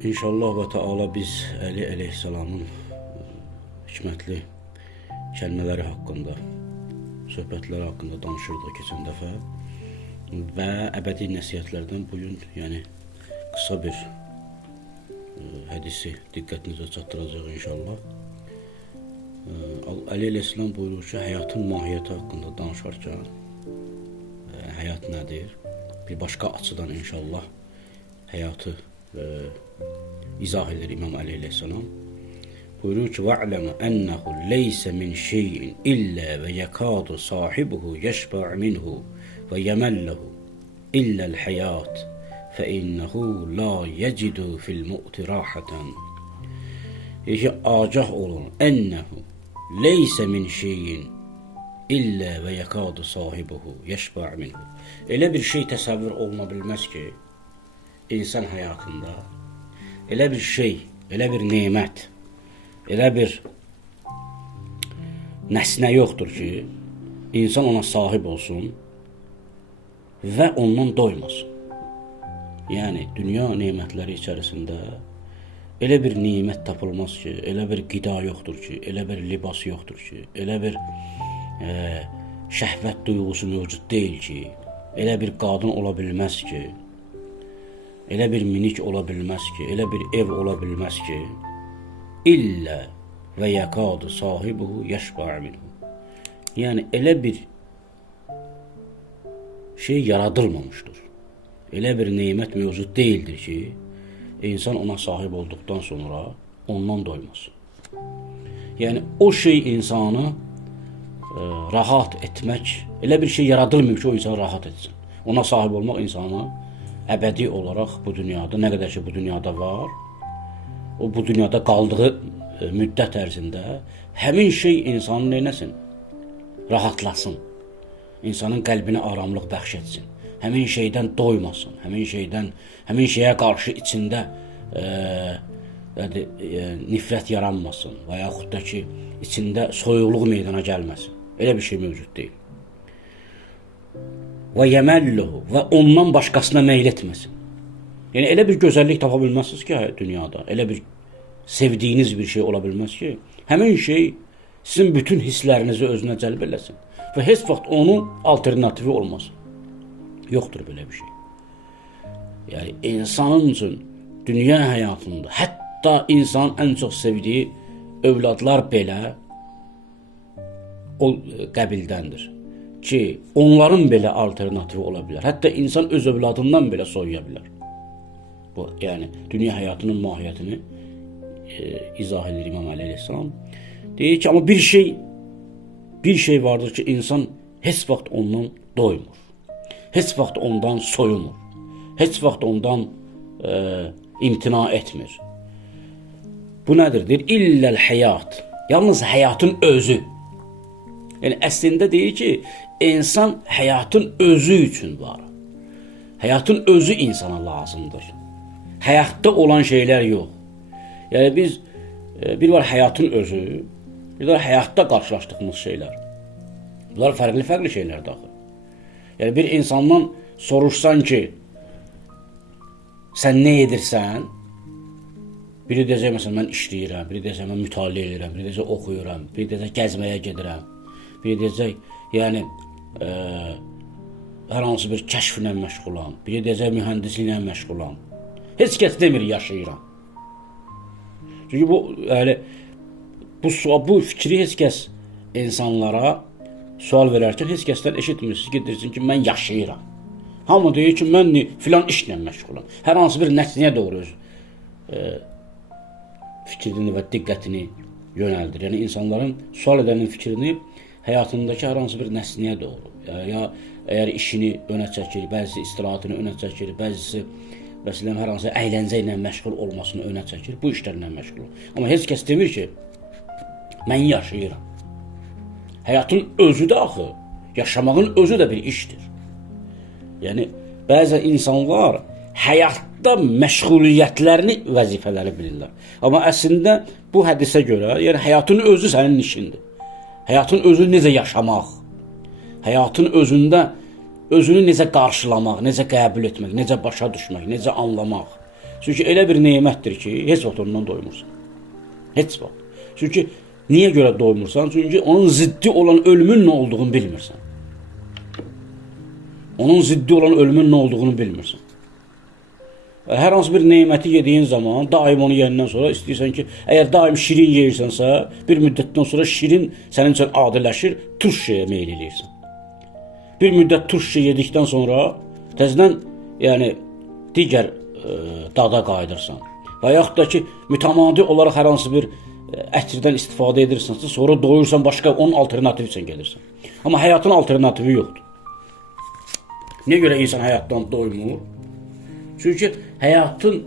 İnşallah və Teala biz Əli əleyhissalamın hikmətli kəlmələri haqqında, söhbətləri haqqında danışırdıq keçən dəfə və əbədi nəsihətlərdən bugün qısa bir hədisi diqqətinizə çatdıracaq inşallah. Əli əleyhissalam buyurur ki, həyatın mahiyyəti haqqında danışarkən həyat nədir? Bir başqa açıdan inşallah həyatı izah edir İmam Əli əleyhissalam. Buyurur ki, وَعْلَمَ أَنَّهُ لَيْسَ مِنْ شَيْءٍ إِلَّا وَيَكَادُ صَاحِبُهُ يَشْبَعُ مِنْهُ وَيَمَلَّهُ إِلَّا الْحَيَاةِ فَإِنَّهُ لَا يَجِدُ فِي الْمُؤْتِ رَاحَةً. Agah olun, أَنَّهُ لَيْسَ مِنْ شَيْءٍ İllə və yəkadu sahibuhu yeşba' minhu. Elə bir şey təsəvvür oluna bilməz ki, insan həyatında elə bir şey, elə bir nemət, elə bir nəsnə yoxdur ki, insan ona sahib olsun və ondan doymasın. Yəni, dünya nemətləri içərisində elə bir nimət tapılmaz ki, elə bir qida yoxdur ki, elə bir libas yoxdur ki, elə bir şəhvət duyğusu mövcud deyil ki, elə bir qadın ola bilməz ki, elə bir minik ola bilməz ki, elə bir ev ola bilməz ki, illə və yəkadu sahibuhu yeşba' minhu. Yəni, elə bir şey yaradılmamışdır. Elə bir nemət mövcud deyildir ki, insan ona sahib olduqdan sonra ondan doymasın. Yəni, o şey insanı rahat etmək, elə bir şey yaradılmıyor ki, o insan rahat etsin. Ona sahib olmaq insanı əbədi olaraq bu dünyada, nə qədər ki bu dünyada var, o bu dünyada qaldığı müddət ərzində həmin şey insanı neynəsin? Rahatlasın. İnsanın qəlbinə aramlıq bəxş etsin. Həmin şeydən doymasın. Həmin şeyə qarşı içində nifrət yaranmasın və yaxud da ki, içində soyuqluq meydana gəlməsin. Elə bir şey mövcud deyil. Və yəməlluhu, və ondan başqasına meyl etməsin. Yəni, elə bir gözəllik tapa bilməzsiniz ki, dünyada, elə bir sevdiyiniz bir şey ola bilməz ki, həmin şey sizin bütün hisslərinizi özünə cəlb eləsin və heç vaxt onun alternativi olmasın. Yoxdur belə bir şey. Yəni, insanın üçün dünya həyatında, hətta insan ən çox sevdiyi övladlar belə o qəbildəndir ki, onların belə alternativi ola bilər. Hətta insan öz övladından belə soyuya bilər. Bu, yəni, dünya həyatının mahiyyətini izah edir İmam Əli əleyhissalam. Deyir ki, amma bir şey vardır ki, insan heç vaxt ondan doymur. Heç vaxt ondan soyumur. Heç vaxt ondan imtina etmir. Bu nədir? Deyir, illəl həyat. Yalnız həyatın özü. Yəni, əslində deyir ki, insan həyatın özü üçün var. Həyatın özü insana lazımdır. Həyatda olan şeylər yox. Yəni, bir var həyatın özü, bir var həyatda qarşılaşdığımız şeylər. Bunlar fərqli şeylərdir axı. Yəni, bir insandan soruşsan ki, sən nə edirsən? Biri deyəcək, məsələn, mən işləyirəm, biri deyəcək, mən mütaliə edirəm, biri deyəcək, oxuyuram, biri deyəcək, gəzməyə gedirəm. Biri deyəcək, yəni, hər hansı bir kəşflə məşğulam. Biri deyəcək, mühəndisliklə məşğulam. Heç kəs demir, yaşayıram. Çünki bu fikri heç kəs insanlara sual verərkən heç kəsdən eşitmirsiniz ki, deyirsin ki, mən yaşayıram. Hamı deyir ki, mən filan işlə məşğulam. Hər hansı bir nəsniyə doğru öz fikrini və diqqətini yönəldir. Yəni, insanların sual edənin fikrini həyatındakı hər hansı bir nəsniyə doğru. Ya əgər işini önə çəkir, bəzisi istirahatını önə çəkir, bəzisi məsələn, hər hansı əyləncə ilə məşğul olmasını önə çəkir, bu işlərlə məşğul olur. Amma heç kəs demir ki, mən yaşayıram. Həyatın özü də axı, yaşamağın özü də bir işdir. Yəni, bəzən insanlar həyatda məşğuliyyətlərini, vəzifələri bilirlər. Amma əslində bu hədisə görə, yəni həyatın özü sənin işindir. Həyatın özü necə yaşamaq, həyatın özündə özünü necə qarşılamaq, necə qəbul etmək, necə başa düşmək, necə anlamaq, Çünki elə bir nemətdir ki, heç vaxt ondan doymursan. Heç vaxt. Çünki niyə görə doymursan? Çünki onun ziddi olan ölümün nə olduğunu bilmirsən. Onun ziddi olan ölümün nə olduğunu bilmirsən. Hər hansı bir neməti yediyin zaman, daim onu yeyəndən sonra istəyirsən ki, əgər daim şirin yeyirsənsə, bir müddətdən sonra şirin sənin üçün adiləşir, turş şeyə meyl edirsən. Bir müddət turş şey yedikdən sonra təzədən yəni digər dada qayıdırsan. Və yaxud da ki, mütəmadi olaraq hər hansı bir ətirdən istifadə edirsənsə, sonra doyursan, başqa onun alternativi üçün gelirsən. Amma həyatın alternativi yoxdur. Niyə görə insan həyatdan doymur? Çünki həyatın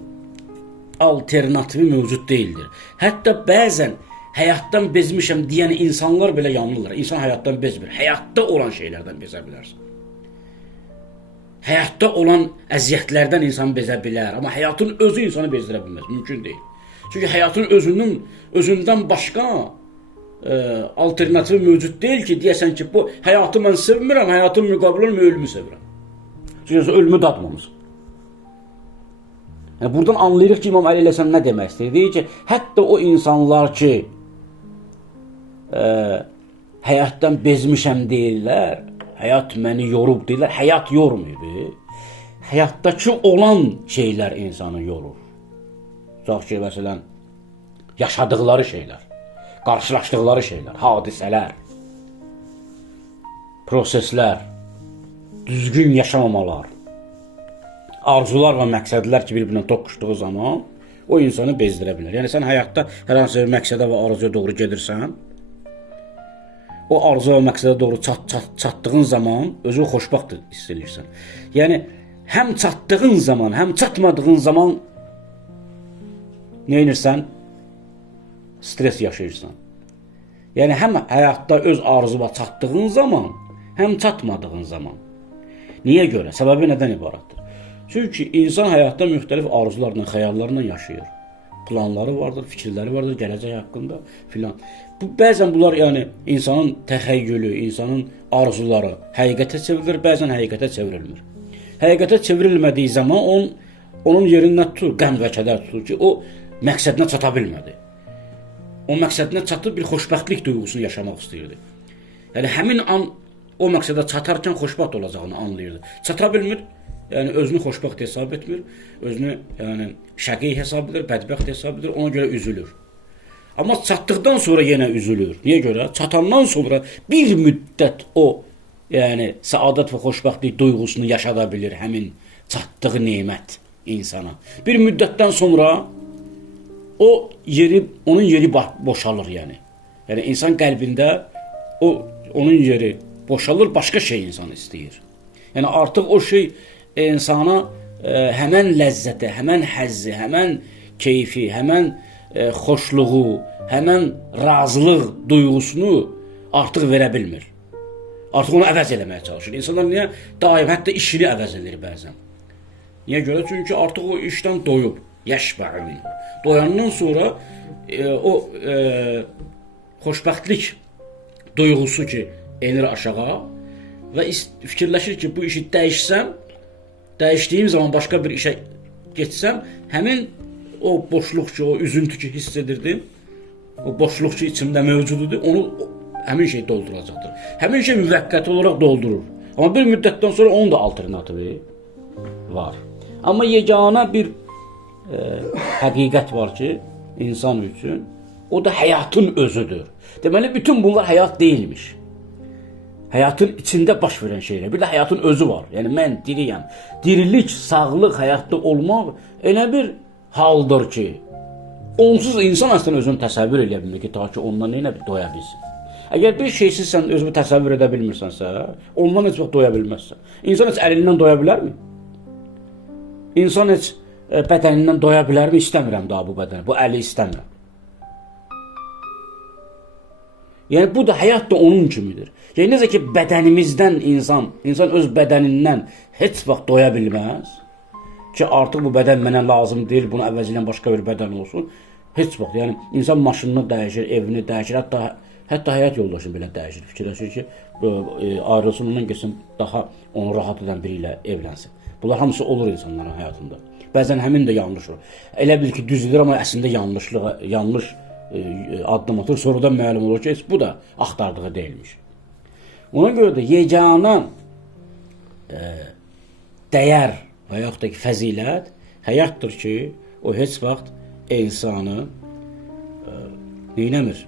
alternativi mövcud deyildir. Hətta bəzən həyatdan bezmişəm deyən insanlar belə yanılırlar. İnsan həyatdan bezmir. Həyatda olan şeylərdən bezə bilərsən. Həyatda olan əziyyətlərdən insan bezə bilər. Amma həyatın özü insanı bezdirə bilməz. Mümkün deyil. Çünki həyatın özündən başqa alternativi mövcud deyil ki, deyəsən ki, bu həyatı mən sevmirəm, həyatın müqabilində ölümü sevirəm. Çünki ölümü dadmamışam. Yəni, buradan anlayırıq ki, İmam Əli Ələsən nə demək istəyir? Deyir ki, hətta o insanlar ki, həyatdan bezmişəm deyirlər, həyat məni yorub deyirlər, həyat yormuyur. Həyatdakı olan şeylər insanı yorur. Tutaq ki, məsələn, yaşadıqları şeylər, qarşılaşdıqları şeylər, hadisələr, proseslər, düzgün yaşamamalar, arzular və məqsədlər ki, bir-birinə toqquşduğu zaman o insanı bezdirə bilər. Yəni, sən həyatda hər hansı bir məqsədə və arzuya doğru gedirsən, o arzu və məqsədə doğru çatdığın zaman özü xoşbaxt hiss edirsən. Yəni, həm çatdığın zaman, həm çatmadığın zaman nə edirsən? Stres yaşayırsan. Yəni, həm həyatda öz arzuva çatdığın zaman, həm çatmadığın zaman. Niyə görə? Səbəbi nədən ibarətdir? Çünki insan həyatda müxtəlif arzularla, xəyallarla yaşayır. Planları vardır, fikirləri vardır, gələcək haqqında filan. Bəzən bunlar yəni insanın təxəyyülü, insanın arzuları həqiqətə çevrilir, bəzən həqiqətə çevrilmir. Həqiqətə çevrilmədiyi zaman onun yerindən tutur, qəm və kədər tutur ki, o məqsədinə çata bilmədi. O məqsədinə çatıb bir xoşbəxtlik duyğusunu yaşamaq istəyirdi. Yəni həmin an o məqsədə çatarkən xoşbəxt olacağını anlayırdı. Çata bilmir, yəni özünü xoşbəxt hesab etmir, özünü yəni şəqi hesab edir, bədbəxt hesab edir, ona görə üzülür. Amma çatdıqdan sonra yenə üzülür. Niyə görə? Çatandan sonra bir müddət o yəni səadət və xoşbəxtlik duyğusunu yaşada bilir həmin çatdığı nemət insana. Bir müddətdən sonra onun yeri boşalır yəni. Yəni insan qəlbində onun yeri boşalır, başqa şey insan istəyir. Yəni artıq o şey insana həmən ləzzəti, həmən həzzi, həmən keyfi, həmən xoşluğu, həmən razılıq duyğusunu artıq verə bilmir. Artıq onu əvəz eləməyə çalışır. İnsanlar niyə? Daim, hətta işini əvəz edir bəzən. Niyə görə? Çünki artıq o işdən doyub. Yəşbə'ün. Doyandan sonra o xoşbəxtlik duyğusu ki, enir aşağı və fikirləşir ki, bu işi dəyişsəm, dəyişdiyim zaman başqa bir işə getsəm, həmin o boşluq ki, o üzüntü ki hiss edirdim, o boşluq ki içimdə mövcududur, onu həmin şey dolduracaqdır. Həmin şey müvəqqəti olaraq doldurur. Amma bir müddətdən sonra onun da alternativi var. Amma yeganə bir həqiqət var ki, insan üçün, o da həyatın özüdür. Deməli, bütün bunlar həyat deyilmiş. Həyatın içində baş verən şeylər. Bir də həyatın özü var. Yəni, mən diriyəm. Dirilik, sağlıq, həyatda olmaq elə bir haldır ki, onsuz insan əslən özünü təsəvvür edə bilmir ki, ta ki ondan neynə bir doya bilsin. Əgər bir şeysiz sən özünü təsəvvür edə bilmirsənsə, ondan heç vaxt doya bilməzsən. İnsan heç əlindən doya bilərmi? İnsan heç bədənindən doya bilərmi? İstəmirəm daha bu bədəni, bu əli istəmirəm. Yəni, bu da həyat da onun kimidir. Yəni, necə ki, bədənimizdən insan öz bədənindən heç vaxt doya bilməz ki, artıq bu bədən mənə lazım deyil, bunu əvəzilən başqa bir bədən olsun. Heç vaxt, yəni, insan maşınını dəyişir, evini dəyişir, hətta həyat yoldaşını belə dəyişir. Fikirləşir ki, ayrılsın, ondan geçsin, daha onu rahat edən biri ilə evlənsin. Bunlar hamısı olur insanların həyatında. Bəzən həmin də yanlış olur. Elə bil ki, düzdür, amma əslində yanlış addım atır. Sonradan məlum olur ki, bu da axtardığı deyilmiş. Ona görə də yeganə dəyər və yaxud da ki, fəzilət həyatdır ki, o heç vaxt insanı neynəmir?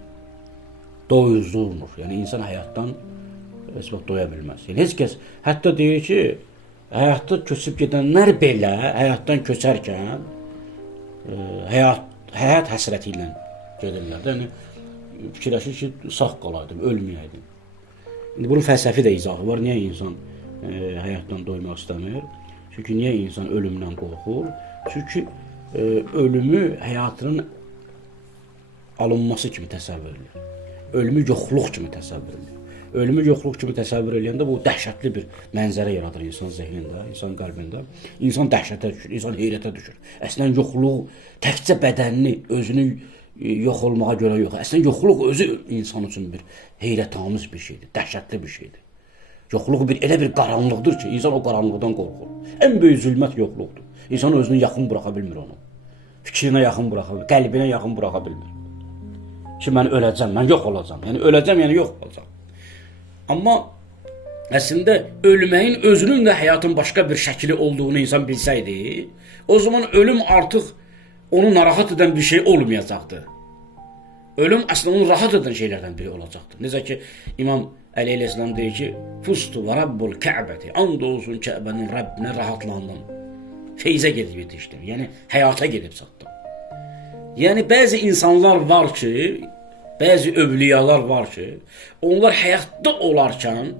Doyuzdurmur. Yəni, insan həyatdan heç vaxt doya bilməz. Yəni, heç kəs hətta deyir ki, həyatda köçüb gedənlər belə həyatdan köçərkən həyat həsrəti ilə gedirlər. Yəni, fikirləşir ki, sağ qalaydım, ölməyəydim. İndi bunun fəlsəfi də izahı var. Niyə insan həyatdan doymaq istəmir? Çünki niyə insan ölümdən qorxur? Çünki ölümü həyatının alınması kimi təsəvvür edir. Ölümü yoxluq kimi təsəvvür edir. Ölümü yoxluq kimi təsəvvür edəndə bu dəhşətli bir mənzərə yaradır insan zehnində, insan qəlbində. İnsan dəhşətə düşür, insan heyrətə düşür. Əslən yoxluq təkcə bədənini, özünü yox olmağa görə yox. Əslən yoxluq özü insan üçün bir heyrətamiz bir şeydir, dəhşətli bir şeydir. Yoxluq elə bir qaranlıqdır ki, insan o qaranlıqdan qorxur. Ən böyük zülmət yoxluqdur. İnsan özünü yaxın buraxa bilmir onu. Fikrinə yaxın buraxa bilmir, qəlbinə yaxın buraxa bilmir. Ki, mən öləcəm, mən yox olacam. Yəni, öləcəm, yəni yox olacam. Amma əslində ölməyin özünün də həyatın başqa bir şəkili olduğunu insan bilsəydi, o zaman ölüm artıq onu narahat edən bir şey olmayacaqdır. Ölüm əslində onu rahat edən şeylərdən biri olacaqdır. Necə ki, İmam Əli əleyhissalam deyir ki, Fustu və Rabbul Kəbəti, and olsun Kəbənin Rəbbinə rahatlandım. Feyzə gedib yetişdim, yəni həyata gedib çatdım. Yəni bəzi insanlar var ki, bəzi övliyalar var ki, onlar həyatda olarkən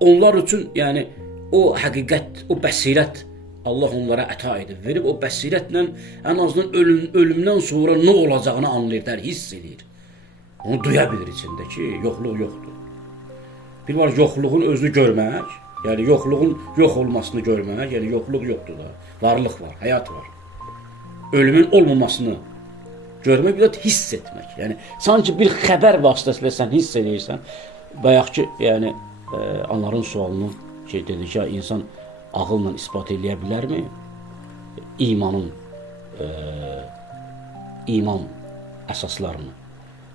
onlar üçün, yəni o həqiqət, o bəsirət Allah onlara əta edib verib, o bəsirətlə ən azından ölümdən sonra nə olacağını anlayırlar, hiss edir. Onu duya bilir içində ki, yoxluq yoxdur. Bir var yoxluğun özünü görmək, yəni yoxluğun yox olmasını görmək, yəni yoxluq yoxdur da, varlıq var, həyat var. Ölümün olmamasını görmək, bir də hiss etmək. Yəni sanki bir xəbər vasitəsilə sən hiss edirsən. Bayaqki, yəni onların sualını ki, dedi ki, insan ağılla isbat eləyə bilərmi? İman əsaslarını.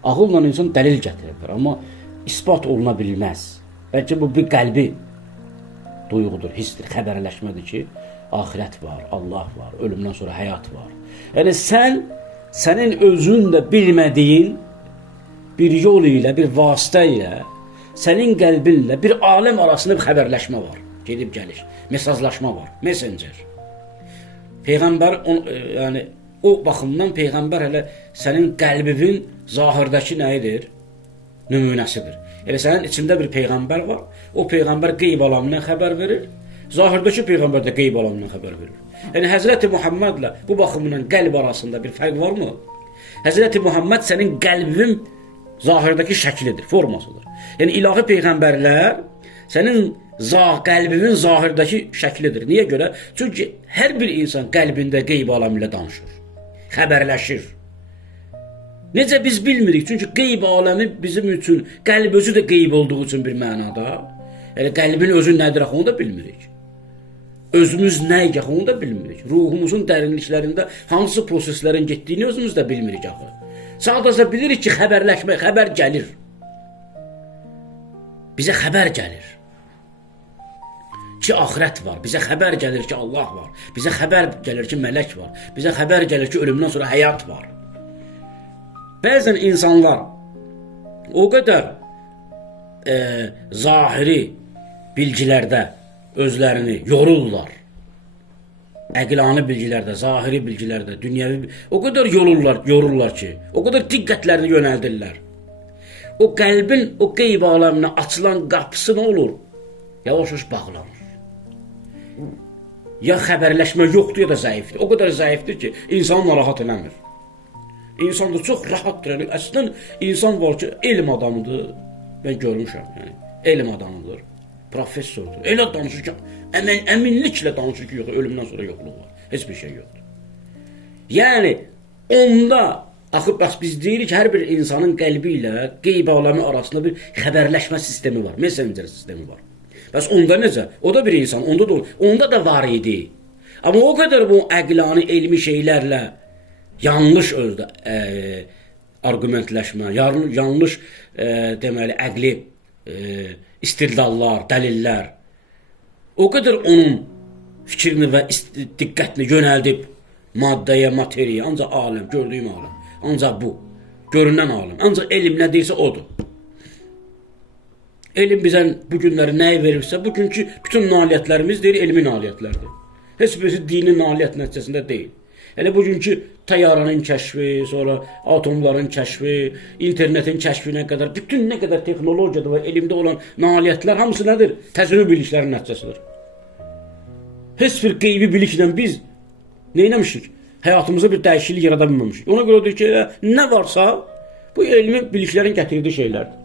Ağılla insan dəlil gətirə bilər, amma isbat oluna bilməz. Bəlkə bu bir qəlbi duyğudur, hissdir, xəbərləşmədir ki, axirət var, Allah var, ölümdən sonra həyat var. Yəni sənin özün də bilmədiyin bir yol ilə, bir vasitə ilə, sənin qəlbinlə bir aləm arasında bir xəbərləşmə var. Gedib gəlir, mesajlaşma var, messenger. Peyğəmbər, yəni o baxımdan Peyğəmbər hələ sənin qəlbinin zahirdəki nəyidir? Nümunəsidir. Yəni sənin içində bir Peyğəmbər var, o Peyğəmbər qeyb aləmindən xəbər verir, zahirdəki Peyğəmbər də qeyb aləmindən xəbər verir. Yəni Həzrəti Muhammedlə bu baxımdan qəlb arasında bir fərq varmı? Həzrəti Muhammed sənin qəlbinin zahirdəki şəklidir, formasıdır. Yəni ilahi Peyğəmbərlər sənin qəlbinin zahirdəki şəklidir. Niyə görə? Çünki hər bir insan qəlbində qeyb aləmi ilə danışır, xəbərləşir. Necə biz bilmirik? Çünki qeyb aləmi bizim üçün, qəlb özü də qeyb olduğu üçün bir mənada. Yəni qəlbin özü nədir, onu da bilmirik. Özümüz nəyik, onu da bilmirik. Ruhumuzun dərinliklərində hansı proseslərin getdiyini özümüz də bilmirik axı. Sadəcə bilirik ki, xəbərləşmək, xəbər gəlir. Bizə xəbər gəlir ki, axirət var. Bizə xəbər gəlir ki, Allah var. Bizə xəbər gəlir ki, mələk var. Bizə xəbər gəlir ki, ölümdən sonra həyat var. Bəzən insanlar o qədər zahiri bilgilərdə özlərini yorurlar. Əqlani bilgilərdə, zahiri bilgilərdə, dünyəvi, o qədər yorurlar ki, o qədər diqqətlərini yönəldirlər. O qəlbin, o qeyb aləminə açılan qapısı nə olur? Yavaş-yavaş bağlanır. Ya xəbərləşmə yoxdur, ya da zəifdir. O qədər zəifdir ki, insanı narahat eləmir. İnsan da çox rahatdır. Əslən, insan var ki, elm adamıdır. Mən görmüşəm, yəni, elm adamıdır, professordur. Elə danışır ki, əminliklə danışır ki, yox, ölümdən sonra yoxluq var. Heç bir şey yoxdur. Yəni, onda, axı, biz deyirik ki, hər bir insanın qəlbi ilə qeyb aləmi arasında bir xəbərləşmə sistemi var, messenger sistemi var. Bəs onda necə? O da bir insan, onda da var idi. Amma o qədər bu əqlani, elmi şeylərlə yanlış özdə arqumentləşmə, yanlış deməli əqli istidlallar, dəlillər o qədər onun fikrini və diqqətini yönəldib maddəyə, materiyə, ancaq aləm, gördüyüm aləm, ancaq bu, görünən aləm, ancaq elm nə deyirsə odur. Elm bizə bu günləri nəyi verirsə, bugünkü bütün nailiyyətlərimiz deyir, elmi nailiyyətlərdir. Heç birisi dini nailiyyət nəticəsində deyil. Elə bugünkü tayyaranın kəşfi, sonra atomların kəşfi, internetin kəşfinə qədər, bütün nə qədər texnologiyada və elmdə olan nailiyyətlər hamısı nədir? Təcrübə biliklərinin nəticəsidir. Heç bir qeybi biliklə biz neyləmişik? Həyatımıza bir dəyişiklik yarada bilməmişik. Ona görə deyir ki, nə varsa bu elmi biliklərin gətirdiyi şeylərdir.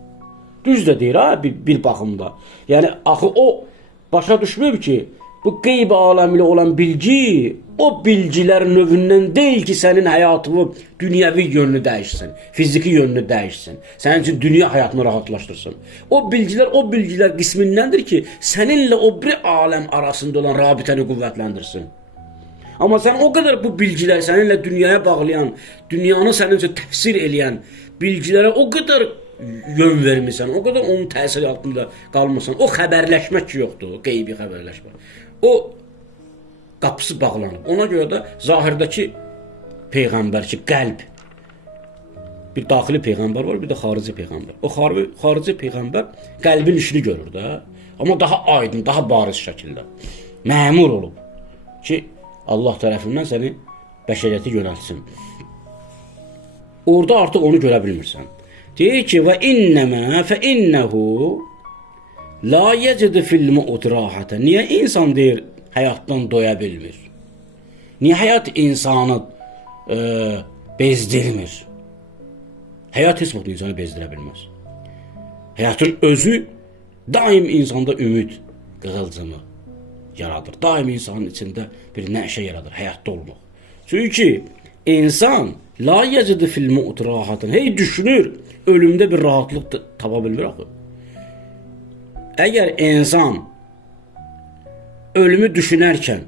Düz də deyir ha bir baxımda. Yəni axı o başa düşmür ki, bu qeyb aləmilə olan bilgi, o bilgilər növündən deyil ki, sənin həyatını, dünyəvi yönünü dəyişsin, fiziki yönünü dəyişsin, sənin üçün dünya həyatını rahatlaşdırsın. O bilgilər qismindəndir ki, səninlə o bir aləm arasında olan rabitəni qüvvətləndirsin. Amma sən o qədər bu bilgilər səninlə dünyaya bağlayan, dünyanı sənin üçün təfsir eləyən bilgilərə o qədər yön vermirsən, o qədər onun təsiri altında qalmırsan. O xəbərləşmək ki yoxdur, o qeybi xəbərləşmə. O qapısı bağlanıb. Ona görə də zahirdəki peyğəmbər ki, qəlb. Bir daxili peyğəmbər var, bir də xarici peyğəmbər. O xarici peyğəmbər qəlbin işini görür də. Amma daha aydın, daha bariz şəkildə. Məmur olub ki, Allah tərəfindən səni bəşəriyyəti yönəltsin. Orada artıq onu görə bilmirsən. Deyir ki, və innəmə fə innəhu la yecid fil mu'd rahata. Niyə insan deyir həyatdan doya bilmir? Niyə həyat insanı bezdirmir? Həyat heç vaxt insanı bezdirə bilməz. Həyatın özü daim insanda ümid qığılcımı yaradır. Daim insanın içində bir nəşə yaradır, həyatda olmaq. Çünki insan la yecid fil mu'd rahata. Hey düşünür, ölümdə bir rahatlıq tapa bilmir axı. Əgər insan ölümü düşünərkən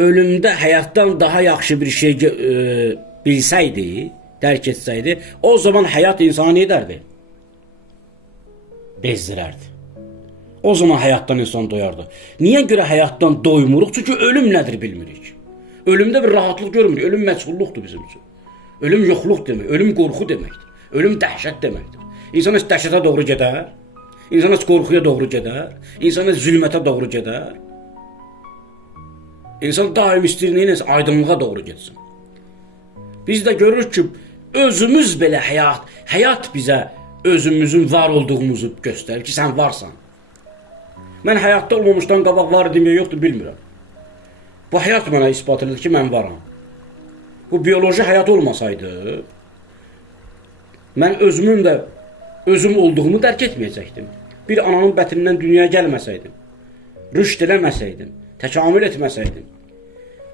ölümdə həyatdan daha yaxşı bir şey bilsəydi, dərk etsəydi, o zaman həyat insanı nə edərdi? Bezdirərdi. O zaman həyatdan insan doyardı. Niyə görə həyatdan doymuruq? Çünki ölüm nədir bilmirik. Ölümdə bir rahatlıq görmürük. Ölüm məchulluqdur bizim üçün. Ölüm yoxluq demək, ölüm qorxu deməkdir. Ölüm dəhşət deməkdir. İnsan heç dəhşətə doğru gedər, insan heç qorxuya doğru gedər, insan heç zülmətə doğru gedər. İnsan daim istəyir neyləsə aydınlığa doğru getsin. Biz də görürük ki, özümüz belə həyat bizə özümüzün var olduğumuzu göstərir ki, sən varsan. Mən həyatda olmamışdan qabaq var idim ya yoxdur, bilmirəm. Bu həyat mənə ispat edir ki, mən varam. Bu biyoloji həyat olmasaydı, mən özüm olduğumu dərk etməyəcəkdim. Bir ananın bətnindən dünyaya gəlməsəydim, rüşd eləməsəydim, təkamül etməsəydim,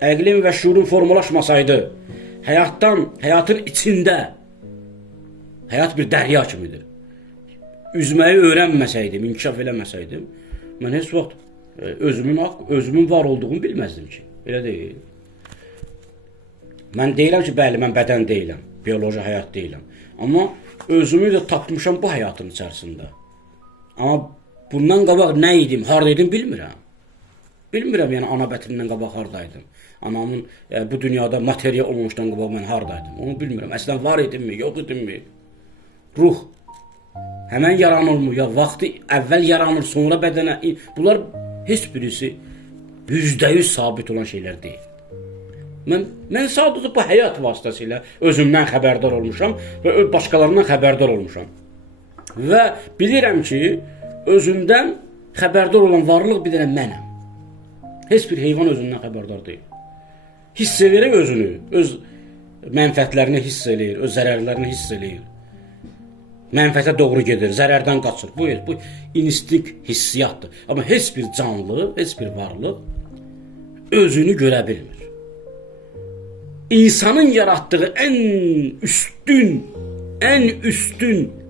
əqlim və şuurum formalaşmasaydı, həyatın içində, həyat bir dərya kimidir. Üzməyi öyrənməsəydim, inkişaf eləməsəydim, mən heç vaxt özümün var olduğunu bilməzdim ki. Elə deyil. Mən deyirəm ki, bəli, mən bədən deyiləm, biyoloji həyat deyiləm. Amma özümü də tapmışam bu həyatın içərisində. Amma bundan qabaq nə idim, haradaydım bilmirəm. Bilmirəm, yəni ana bətnindən qabaq haradaydım. Anamın bu dünyada materiya olmamışdan qabaq mən haradaydım. Onu bilmirəm. Əslən var idimmi, yox idimmi? Ruh həmən yaranırmı, ya vaxtı əvvəl yaranır, sonra bədənə. Bunlar heç birisi %100 sabit olan şeylər deyil. Mən sadəcə bu həyat vasitəsilə özümdən xəbərdar olmuşam və başqalarından xəbərdar olmuşam. Və bilirəm ki, özümdən xəbərdar olan varlıq bir dənə mənəm. Heç bir heyvan özündən xəbərdar deyil. Hiss edir özünü, öz mənfəətlərini hiss eləyir, öz zərərlərini hiss eləyir. Mənfəətə doğru gedir, zərərdən qaçır. Bu instinkt hissiyatdır. Amma heç bir canlı, heç bir varlıq özünü görə bilmir. İnsanın yaratdığı ən üstün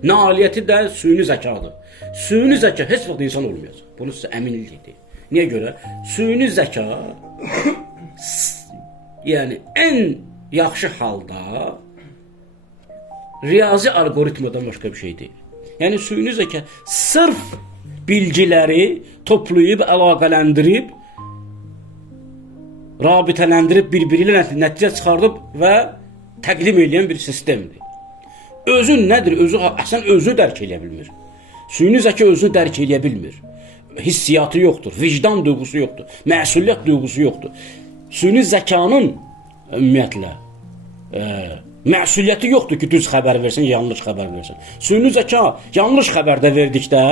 nailiyyəti də süni zəkadır. Süni zəka heç vaxt insan olmayacaq. Bunu sizə əminlikdir. Niyə görə? Süni zəka yəni ən yaxşı halda riyazi algoritmadan başqa bir şey deyil. Yəni süni zəka sırf bilgiləri toplayıb, əlaqələndirib, rabitələndirib, bir-biri ilə nəticə çıxardıb və təqdim edən bir sistemdir. Özü nədir? Əslən özü dərk edə bilmir. Süni zəka özünü dərk edə bilmir. Hissiyatı yoxdur, vicdan duyğusu yoxdur, məsuliyyət duyğusu yoxdur. Süni zəkanın ümumiyyətlə məsuliyyəti yoxdur ki, düz xəbər versin, yanlış xəbər versin. Süni zəka yanlış xəbərdə verdikdə,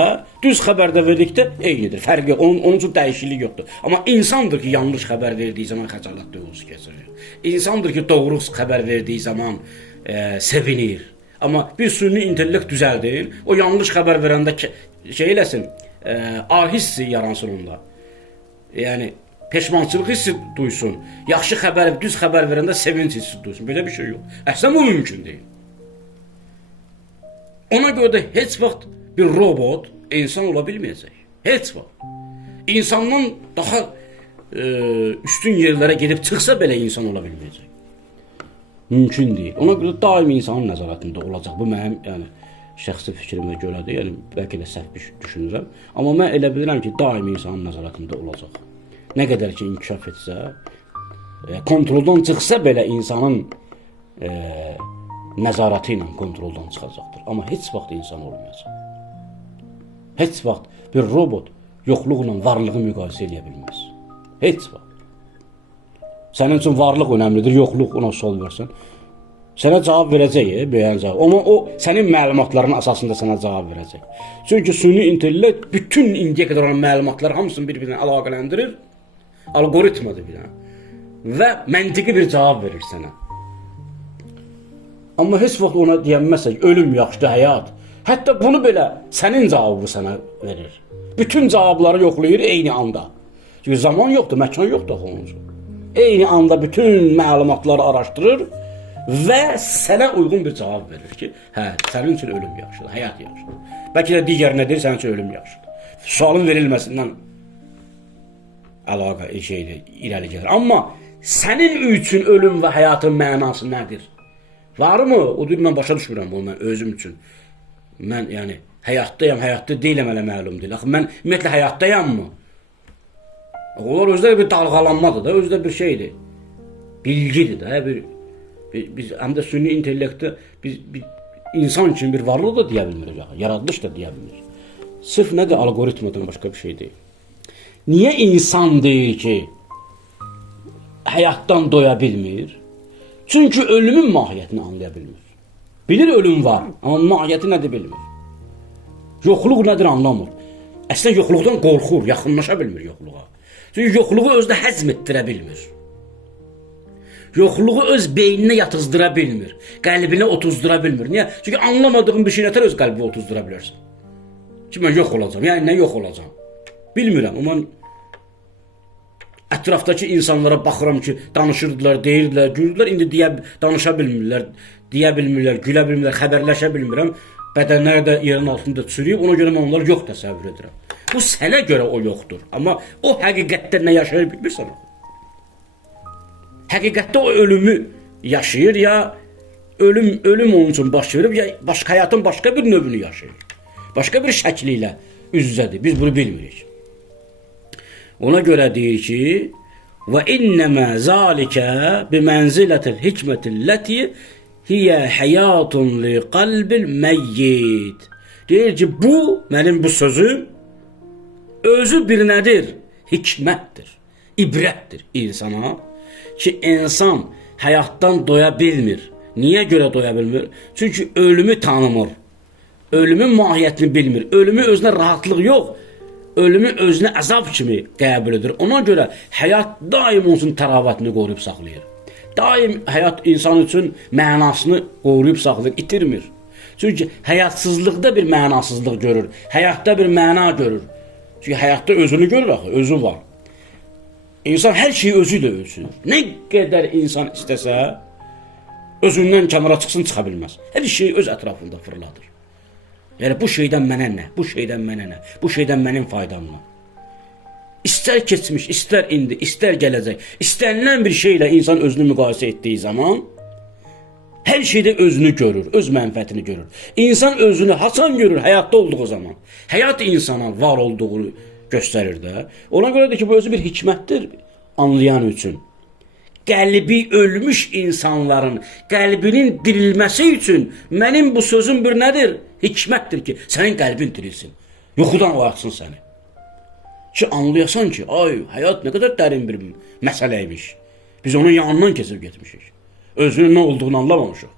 düz xəbərdə verdikdə eynidir. Fərqi onun üçün dəyişiklik yoxdur. Amma insandır ki, yanlış xəbər verdiyi zaman xəcalət duyğusu keçirir. İnsandır ki, doğru xəbər verdiyi zaman sevinir. Amma bir süni intellekt düzəldir, o yanlış xəbər verəndə şey eləsin, hissi yaransın onda. Yəni peşmançılıq hissi duysun. Yaxşı xəbər, düz xəbər verəndə sevinç hissi duysun. Belə bir şey yox. Əslən bu mümkün deyil. Ona görə də heç vaxt bir robot insan ola bilməyəcək. Heç vaxt. İnsandan daha üstün yerlərə gedib çıxsa belə insan ola bilməyəcək. Mümkün deyil. Ona görə daim insanın nəzarətində olacaq. Bu mənim yəni şəxsi fikrimə görədir. Yəni bəlkə də səhv düşünürəm. Amma mən elə bilirəm ki, daim insanın nəzarətində olacaq. Nə qədər ki inkişaf etsə, kontroldan çıxsa belə insanın nəzarəti ilə kontroldan çıxacaqdır. Amma heç vaxt insan olmayacaq. Heç vaxt bir robot yoxluqla varlığı müqayisə edə bilməz. Heç vaxt. Sənin üçün varlıq önəmlidir, yoxluq ona sual versən. Sənə cavab verəcək, bəyən cavab. Amma o sənin məlumatların əsasında sənə cavab verəcək. Çünki süni intellekt bütün indiyə qədər olan məlumatları hamısını bir-birinə əlaqələndirir. Algoritmadır bir dənə. Və məntiqi bir cavab verir sənə. Amma heç vaxt ona deyənməsək, ölüm yaxşıdır, həyat. Hətta bunu belə sənin cavabı sənə verir. Bütün cavabları yoxlayır eyni anda. Çünki zaman yoxdur, məkan yoxdur onun üçün. Eyni anda bütün məlumatları araşdırır və sənə uyğun bir cavab verir ki, hə, sənin üçün ölüm yaxşıdır, həyat yaxşıdır. Bəlkə də digər nədir, sənin üçün ölüm yaxşıdır. Sualın verilməsindən əlaqə irəli gedir. Amma sənin üçün ölüm və həyatın mənası nədir? Varmı? O deyir, mən başa düşmürəm bunu, mən özüm üçün. Mən yəni həyatdayam, həyatda deyiləm hələ məlum deyil. Axı mən ümumiyyətlə həyatdayam mı? Onlar özləri bir dalğalanmadır da, özləri bir şeydir. Bilgidir də, biz həm də süni intellektdə biz insan üçün bir varlıq da deyə bilmirik, yaradılış da deyə bilmirik. Sırf nədir? Algoritmadan başqa bir şey deyil. Niyə insan deyir ki, həyatdan doya bilmir? Çünki ölümün mahiyyətini anlaya bilmir. Bilir ölüm var, amma mahiyyəti nədir bilmir. Yoxluq nədir anlamır. Əslən yoxluqdan qorxur, yaxınlaşa bilmir yoxluğa. Çünki yoxluğu özdə həzm etdirə bilmir. Yoxluğu öz beyninə yatızdıra bilmir. Qəlbinə otuzdura bilmir. Niyə? Çünki anlamadığın bir şey nətər öz qəlbinə otuzdura bilərsən? Ki, mən yox olacam. Yəni, nə yox olacam? Bilmirəm. Amma ətrafdakı insanlara baxıram ki, danışırdılar, deyirdilər, gülürdülər. İndi danışa bilmirlər, deyə bilmirlər, gülə bilmirlər, xəbərləşə bilmirəm. Bədənlər də yerin altında çürüyüb. Ona görə mən onları yox təsəvvür edirəm. Bu sənə görə o yoxdur. Amma o həqiqətdə nə yaşayır bilmirsən o. Həqiqətdə o ölümü yaşayır ya ölüm onun üçün baş verib ya həyatın başqa bir növünü yaşayır. Başqa bir şəkli ilə üz-üzədir. Biz bunu bilmirik. Ona görə deyir ki, və innəmə zalikə bimənzilətil hikmətilləti hiyə həyatun li qalbil məyyid. Deyir ki, bu, mənim bu sözüm özü bir nədir? Hikmətdir, ibrətdir insana ki, insan həyatdan doya bilmir. Niyə görə doya bilmir? Çünki ölümü tanımır, ölümün mahiyyətini bilmir, ölümü özünə rahatlıq yox, ölümü özünə əzab kimi qəbul edir. Ona görə həyat daim onun təravətini qoruyub saxlayır. Daim həyat insan üçün mənasını qoruyub saxlayır, itirmir. Çünki həyatsızlıqda bir mənasızlıq görür, həyatda bir məna görür. Çünki həyatda özünü görür axı, özü var. İnsan hər şeyi özü ilə ölçür. Nə qədər insan istəsə, özündən kənara çıxsın, çıxa bilməz. Hər şey öz ətrafında fırladır. Yəni, bu şeydən mənə nə? Bu şeydən mənə nə? Bu şeydən mənim faydam nə? İstər keçmiş, istər indi, istər gələcək, istənilən bir şeylə insan özünü müqayisə etdiyi zaman hər şeydə özünü görür, öz mənfəətini görür. İnsan özünü haçan görür? Həyatda olduğu zaman. Həyat insana var olduğunu göstərir də. Ona görədir ki, bu özü bir hikmətdir anlayan üçün. Qəlbi ölmüş insanların qəlbinin dirilməsi üçün mənim bu sözüm bir nədir? Hikmətdir ki, sənin qəlbin dirilsin. Yuxudan oyatsın səni. Ki anlayasan ki, ay, həyat nə qədər dərin bir məsələymiş. Biz onun yanından keçib getmişik. Özünün nə olduğunu anlamamışıq.